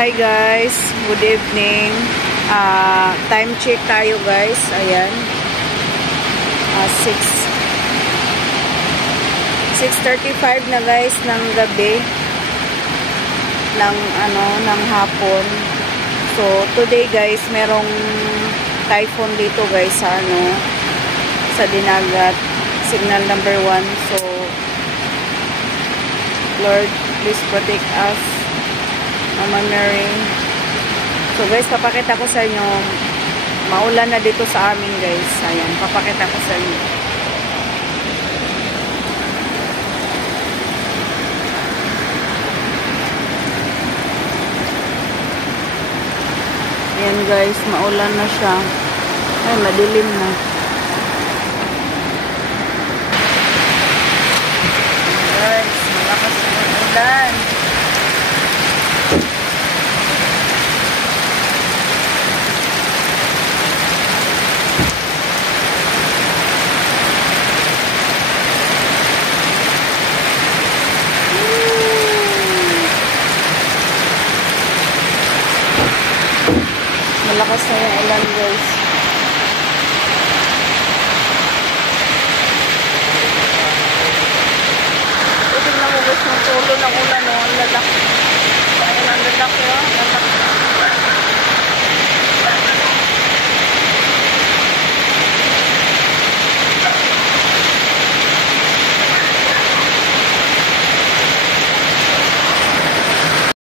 Hi guys, good evening. Time check tayo guys. Ayan. 6:35 na guys ng gabi ng hapon. So today guys, merong typhoon dito guys sa Dinagat, signal number 1. So Lord, please protect us. Mama Mary. So guys, papakita ko sa inyo, maulan na dito sa amin guys. Ayan, papakita ko sa inyo. Ayan guys, maulan na siya. Ay, madilim na. Guys, malakas na ulan. Malakas na yung ulan guys. Tignan mo guys, yung tulo ng ulan, ang lalaki. Ang lalaki,